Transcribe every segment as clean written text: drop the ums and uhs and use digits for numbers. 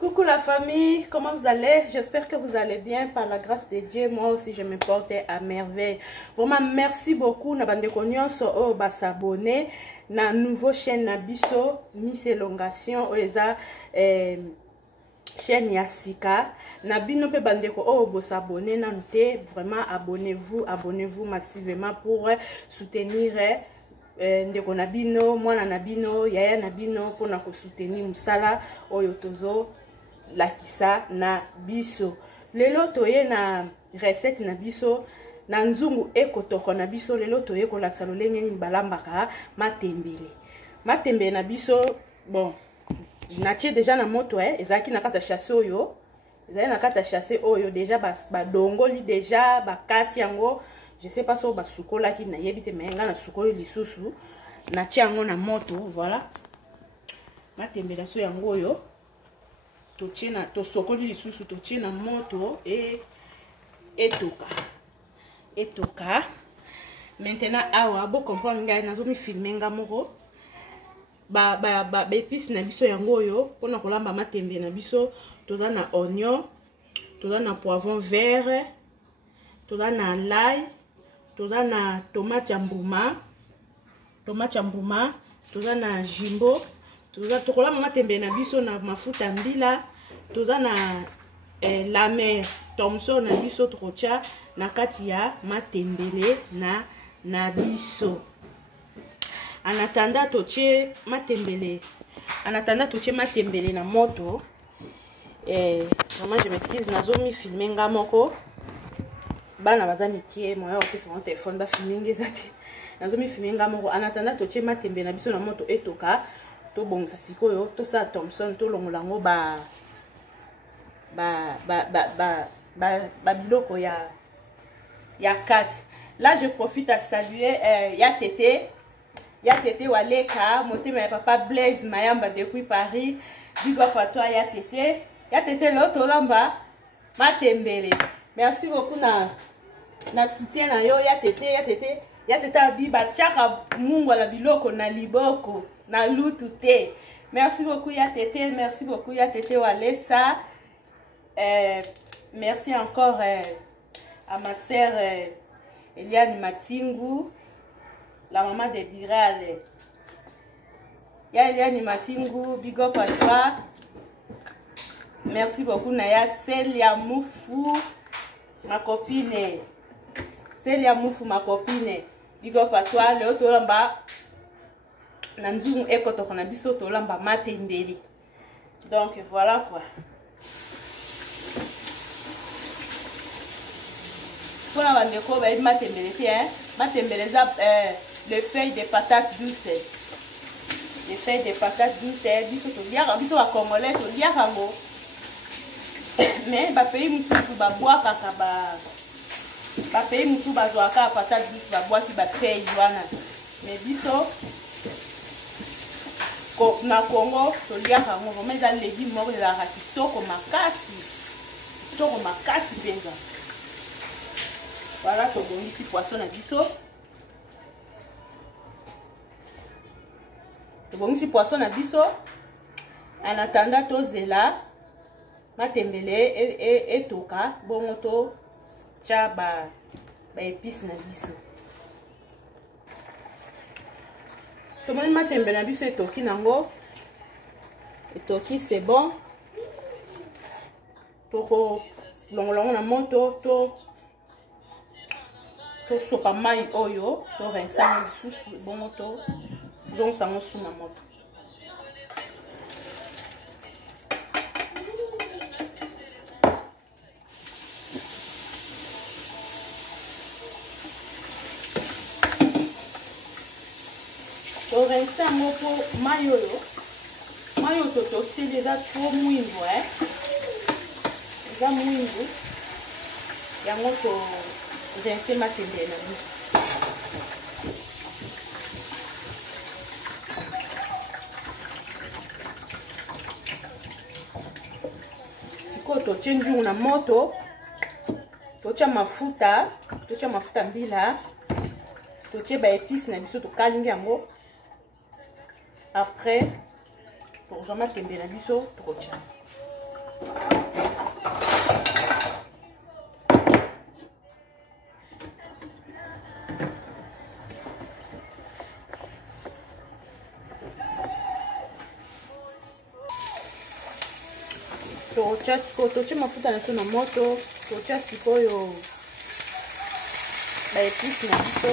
Coucou la famille, comment vous allez? J'espère que vous allez bien par la grâce de Dieu. Moi aussi je me porte à merveille. Vraiment merci beaucoup na bande nyonso o ba s'abonner na nouveau chaîne na biso Miss Elongation oeza chaîne Yasika na bino pe bande ko o bo s'abonner na nte. Vraiment abonnez-vous massivement pour soutenir ndeko na bino, mwana na bino, yaya na bino pona ko soutenir musala oyo tozo lakisa na biso. Lelo toye na recette na biso na nzungu ekotoko na biso. Lelo toye ko lakisa lolenge ni balambaka matembele na biso. Bon, natie déjà na moto ezaki na kata chasse oyo, ezali na kata chasse oyo déjà ba dongoli déjà ba kati yango. Je sais pas so ba sukola ki na yebite menga na sukoli lisusu na tia yango na moto. Voilà matembele so yango oyo to sokoli lisusu to tia na moto etoka. Maintenant awa bo comprendre ngai nazo mi filmer nga moko ba épices na biso yango oyo pona kolamba matembele na biso. Toza na oignon, toza na poivron vert, toza na l'ail, toza na tomate ya mbuma, toza na jimbo, toza tokolamba matembele na biso na mafuta mbila, toza na la mer Thomson na biso tokotia na kati ya matembele na biso. En attendant totie matembele na moto. Vraiment je m'excuse nazo mi filmer nga moko bana baza mikie moya opesa mon téléphone ba filmer ngezate nazo mi filmer nga moko. En attendant totie matembele na biso na moto etoka to bongisa sikoyo to sa Thomson to longolango ba biloko ya kati. Là je profite à saluer ya tete waleka motema ya papa Blaise Mayamba depuis Paris. Big up à toi ya tete l'autre lamba matembele. Merci beaucoup na soutien na yo ya tete abiba chaka mungu la biloko na liboko na lutu te. Merci beaucoup ya tete walesa. Merci encore à ma sœur Eliane Matingu, la maman de Biral. Ya Eliane Matingu, big up à toi. Merci beaucoup Naya Celia Moufou, ma copine. Celia Moufou, ma copine. Big up à toi. Le tolamba nanzungu ekotoko na biso tolamba matembele. Donc voilà quoi. Pour la bande ko ba matembele ti matembele za les feuilles de patates douces. Les feuilles de patates douces biso to liaka biso ba congolais to liaka ngo. Mais ba pays mususu ba boaka ka ba pays mususu ba zoaka patate douce ba boaki ba feuilles wana. Mais biso na Congo to liaka ngo vraiment za légumes moko la kitoko makasi penza. Voilà to bongisi poisson na biso. To bongisi poisson na biso. En attendant to zela matembele etoka bongo to tia ba épices na biso. To moni matembele na biso etoki nango. Etoki c'est bon. To longolongo na moto to sopa mai oyo to rinçango lisusu bongo to zonsango su na moto. To rinçango po mai oyo to c'est déjà trop mwingo eza mwingo yango to rincer matembele na biso. Sikoyo totie njungu na moto, totia mafuta mbila, totie ba épices na biso tokalingi yango. Après pour matembele na biso tokotia toche mafuta na biso na moto, totia sikoyo ba épice na biso.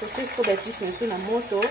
Totia sikoyo ba épice na biso na moto.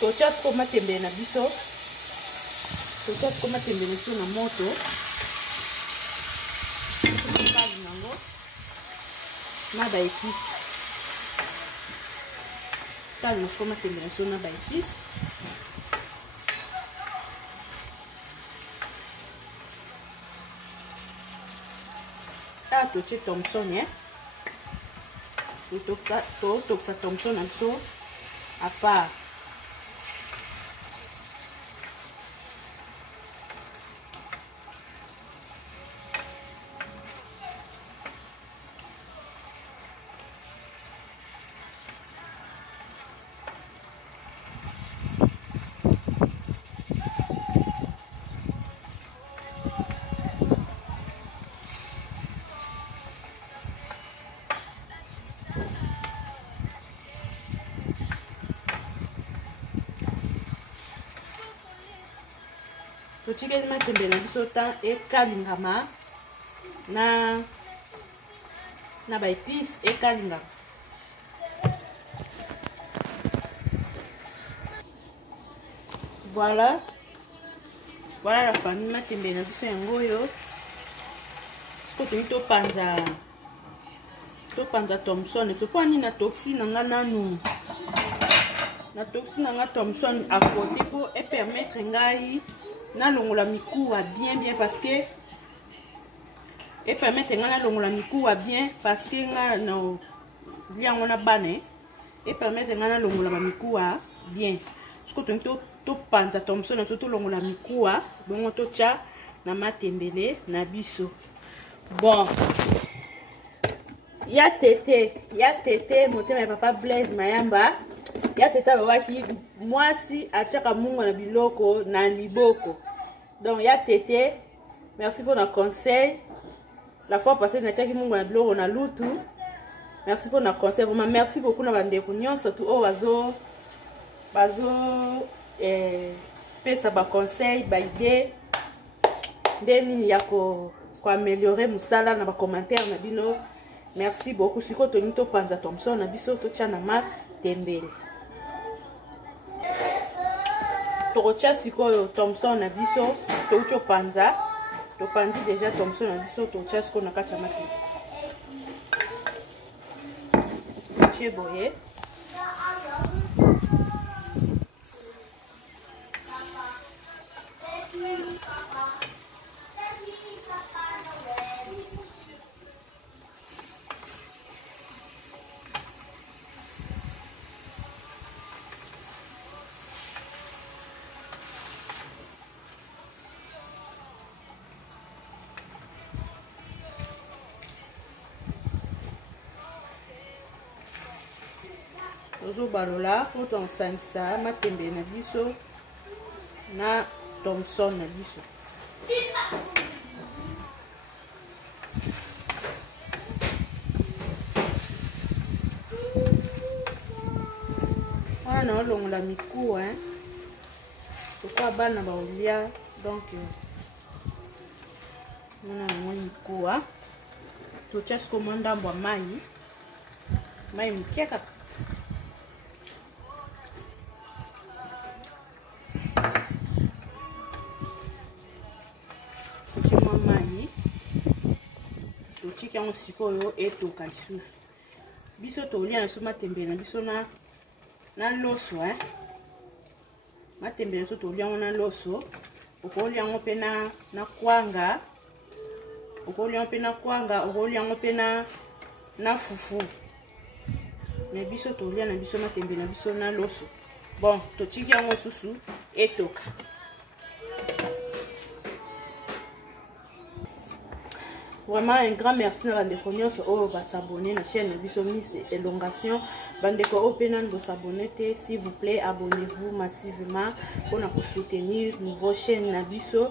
Totia sikoyo matembele na biso. Totia sikoyo matembele na biso na moto. Kazi nango na ba épice. Kazi na sikoyo matembele na biso na ba épice. Ah, totie Thomson, hein. Totokisa Thomson na biso à part. Totikeli matembele na biso ta ekalingama na ba épice ekalingama. Voilà la famille matembele na biso yango oyo. Siko tomi topanza Thomson toponi na toxine nanga nanu. Na toxine nanga Thomson à côté pour permettre ngai na longola mikuwa bien parce que et permettre nga na longola mikuwa bien parce que nga no liango na bane et permettre nga na longola mikuwa bien. Siko to panza Thomson na to longola mikuwa bongo to tia na matembele na biso. Bon, ya tete motema ya papa Blaise Mayamba. Ya teta lobaki mwasi atiaka mungu na biloko na liboko. Donc ya tete, merci pour notre conseil. La fois passée na tiaki mungu na biloko na lutu. Merci pour notre conseil. Vraiment merci beaucoup na bandeko nyonso tu o bazo pesa ba conseil, ba idée ndeni ya ko améliorer musala na ba commentaire na bino. Merci beaucoup. Siko to nito panza Thomson na biso to tia na matembele. Tokotia sikoyo Thomson na biso toucho panza. Topandi déjà Thomson na biso tokotia sikoyo na kati ya matembele. Tie boye. Tozo balola pour ton sangisa matembele na biso na Thomson na biso. Wana olongola mikuwa hein. Pourquoi bana ba olia donc mona mikuwa. Totia siko ndambo ya mai mkiaka. totika yango sikoyo etoka lisusu. Biso tolia so matembele na biso na loso matembele so tolia yango na loso. Okolia yango pe na kwanga. Okolia yango pe na kwanga, okolia yango pe na fufu. Mais biso tolia na biso matembele na biso na loso. Bon, totika yango susu etoka. Vraiment un grand merci à Bandeko nyonso oyo va s'abonner na chaîne biso Miss Elongation. Bandeko openan go s'abonner, s'il vous plaît, abonnez-vous massivement pour nous soutenir nouveau chaîne na biso.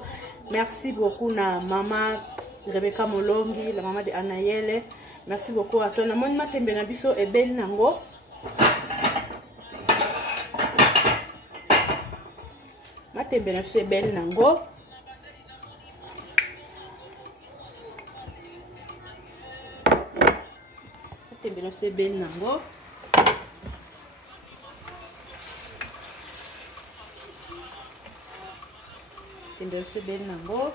Merci beaucoup na maman Rebecca Molongi, la maman de Anayele. Merci beaucoup à toi. Na mon matembe na biso e belle nango. Matembe na biso e belle nango. Matembe na biso e belle nango. Matembe na biso e belle nango.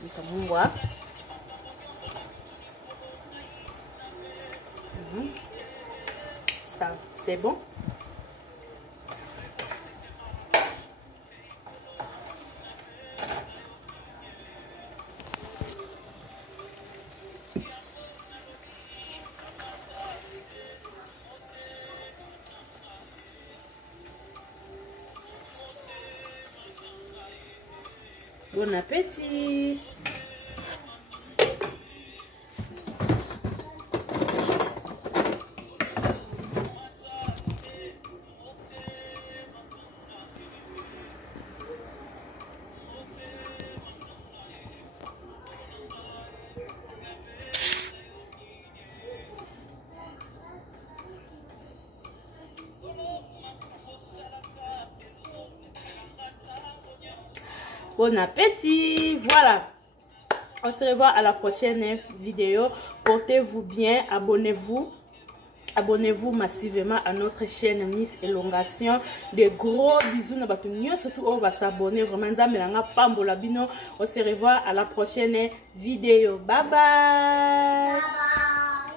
Nikamungwa. Ça, c'est bon. Bon appétit. Bon appétit. Voilà, on se revoit à la prochaine vidéo. Portez-vous bien, abonnez-vous massivement à notre chaîne Miss Elongation. De gros bisous na batu nyo, surtout on va s'abonner vraiment. Nzambelanga pambola bino. On se revoit à la prochaine vidéo. Bye bye.